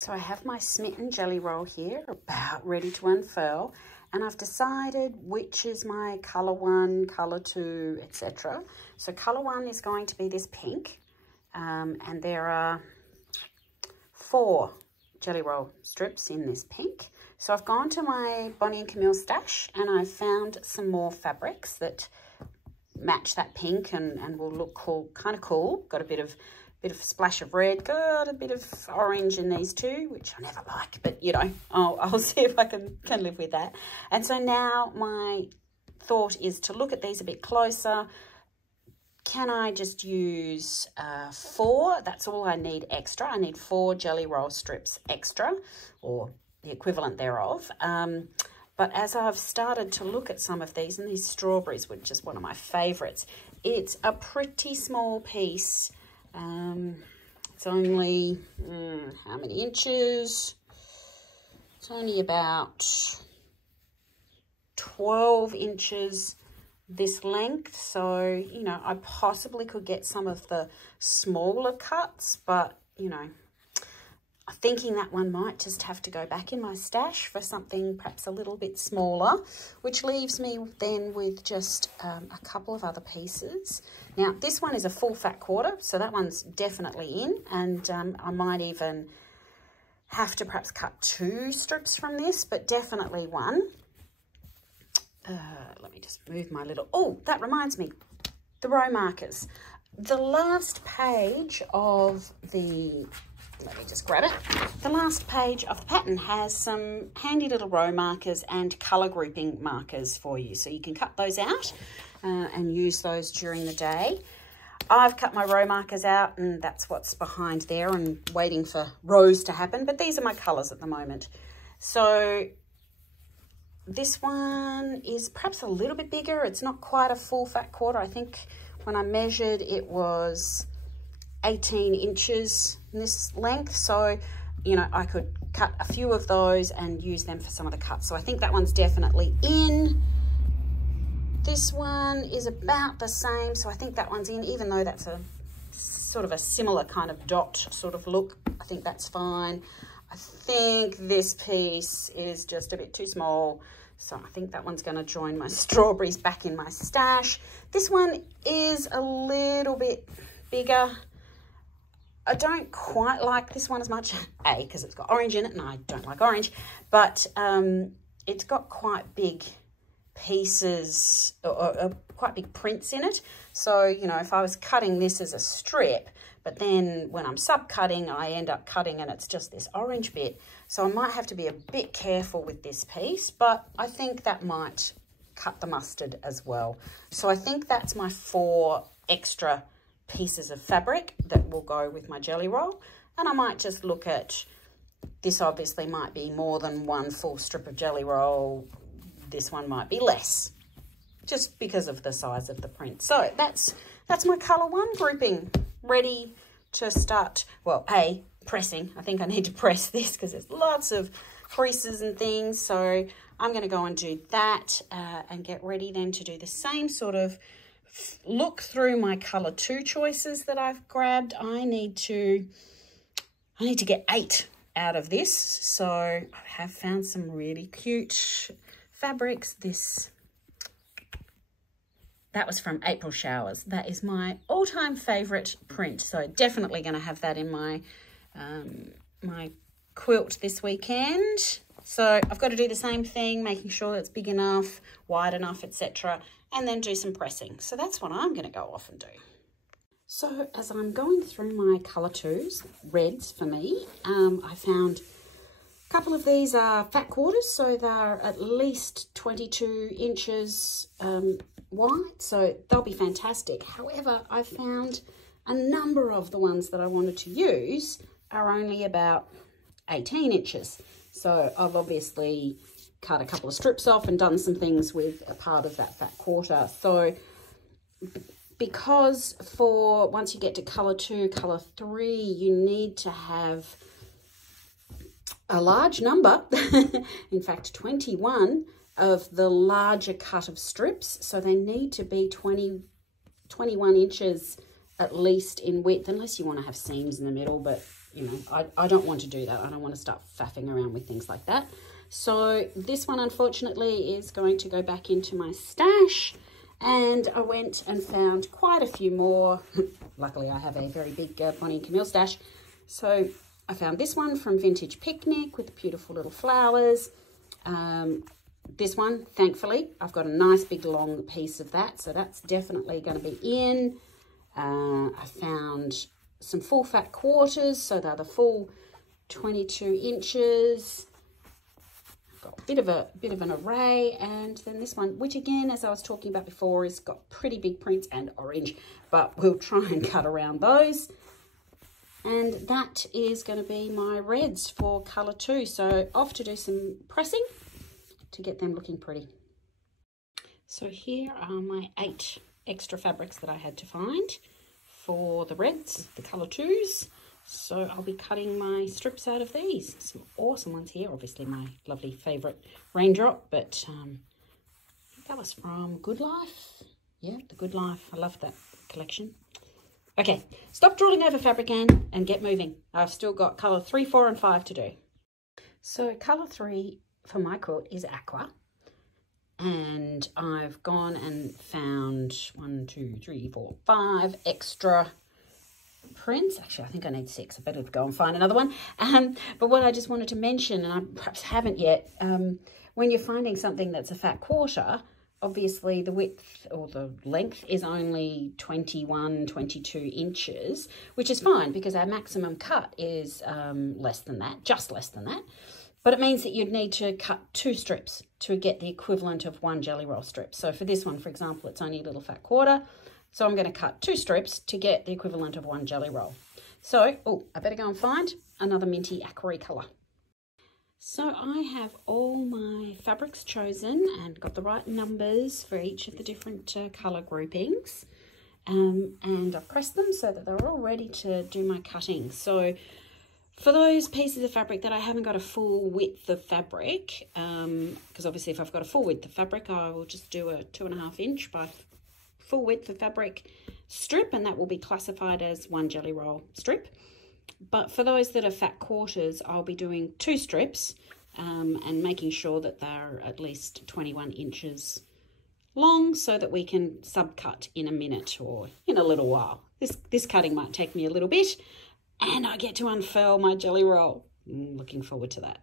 So I have my smitten jelly roll here, about ready to unfurl, and I've decided which is my colour 1, colour 2, etc. So colour 1 is going to be this pink, and there are 4 jelly roll strips in this pink. So I've gone to my Bonnie and Camille stash and I've found some more fabrics that match that pink and will look cool, kind of cool. Got a bit of splash of red, got a bit of orange in these two, which I never like, but you know, I'll see if I can live with that. And so now my thought is to look at these a bit closer. Can I just use 4? That's all I need extra. I need 4 jelly roll strips extra, or the equivalent thereof. But as I've started to look at some of these, and these strawberries, which is one of my favourites, it's a pretty small piece. It's only, how many inches? It's only about 12 inches this length. So, you know, I possibly could get some of the smaller cuts, but, you know, I'm thinking that one might just have to go back in my stash for something perhaps a little bit smaller, which leaves me then with just a couple of other pieces. Now, this one is a full fat quarter, so that one's definitely in, and I might even have to perhaps cut 2 strips from this, but definitely 1. Let me just move my little... Oh, that reminds me, the row markers. The last page of the... Let me just grab it. The last page of the pattern has some handy little row markers and colour grouping markers for you. So you can cut those out and use those during the day. I've cut my row markers out and that's what's behind there and waiting for rows to happen. But these are my colours at the moment. So this one is perhaps a little bit bigger. It's not quite a full fat quarter. I think when I measured it was 18 inches in this length, so you know I could cut a few of those and use them for some of the cuts. So I think that one's definitely in. This one is about the same, so I think that one's in, even though that's a sort of a similar kind of dot sort of look. I think that's fine. I think this piece is just a bit too small, so I think that one's going to join my strawberries back in my stash. This one is a little bit bigger. I don't quite like this one as much, A, because it's got orange in it, and I don't like orange, but it's got quite big pieces, or quite big prints in it. So, you know, if I was cutting this as a strip, but then when I'm sub-cutting, I end up cutting and it's just this orange bit. So I might have to be a bit careful with this piece, but I think that might cut the mustard as well. So I think that's my 4 extra pieces of fabric that will go with my jelly roll, and I might just look at this. Obviously might be more than 1 full strip of jelly roll. This one might be less, just because of the size of the print. So that's my colour 1 grouping, ready to start. Well, A, pressing. I think I need to press this because there's lots of creases and things, so I'm going to go and do that and get ready then to do the same sort of look through my colour 2 choices that I've grabbed. I need to get 8 out of this. So I have found some really cute fabrics. That was from April Showers. That is my all-time favourite print. So definitely going to have that in my my quilt this weekend. So I've got to do the same thing, making sure that it's big enough, wide enough, etc., and then do some pressing. So that's what I'm going to go off and do. So as I'm going through my colour 2s, reds for me, I found a couple of these are fat quarters, so they're at least 22 inches wide, so they'll be fantastic. However, I found a number of the ones that I wanted to use are only about 18 inches. So I've obviously cut a couple of strips off and done some things with a part of that fat quarter. So because for once you get to colour 2, colour 3, you need to have a large number, in fact 21 of the larger cut of strips. So they need to be 21 inches at least in width, unless you want to have seams in the middle, but you know, I don't want to do that. I don't want to start faffing around with things like that. So this one, unfortunately, is going to go back into my stash, and I went and found quite a few more. Luckily, I have a very big Bonnie and Camille stash. So I found this one from Vintage Picnic with the beautiful little flowers. This one, thankfully, I've got a nice big long piece of that, so that's definitely going to be in. I found some full fat quarters, so they're the full 22 inches. I've got a bit of an array, and then this one, which again, as I was talking about before, has got pretty big prints and orange, but we'll try and cut around those. And that is going to be my reds for colour 2. So off to do some pressing to get them looking pretty. So here are my 8 extra fabrics that I had to find for the reds, the colour 2s. So I'll be cutting my strips out of these. Some awesome ones here. Obviously my lovely favourite Raindrop, but I think that was from Good Life. Yeah, the Good Life. I love that collection. Okay, stop drooling over fabric, Anne, and get moving. I've still got colour 3, 4 and 5 to do. So colour 3 for my quilt is Aqua. And I've gone and found 1, 2, 3, 4, 5 extra prints. Actually, I think I need 6. I better go and find another one. But what I just wanted to mention, and I perhaps haven't yet, when you're finding something that's a fat quarter, obviously the width or the length is only 21, 22 inches, which is fine because our maximum cut is less than that, just less than that. But it means that you'd need to cut 2 strips to get the equivalent of 1 jelly roll strip. So for this one, for example, it's only a little fat quarter. So I'm going to cut 2 strips to get the equivalent of 1 jelly roll. So, oh, I better go and find another minty aqua colour. So I have all my fabrics chosen and got the right numbers for each of the different colour groupings. And I've pressed them so that they're all ready to do my cutting. So for those pieces of fabric that I haven't got a full width of fabric, because obviously if I've got a full width of fabric, I will just do a 2.5 inch by full width of fabric strip, and that will be classified as 1 jelly roll strip. But for those that are fat quarters, I'll be doing 2 strips and making sure that they're at least 21 inches long so that we can subcut in a minute or in a little while. This cutting might take me a little bit, and I get to unfurl my jelly roll. Looking forward to that.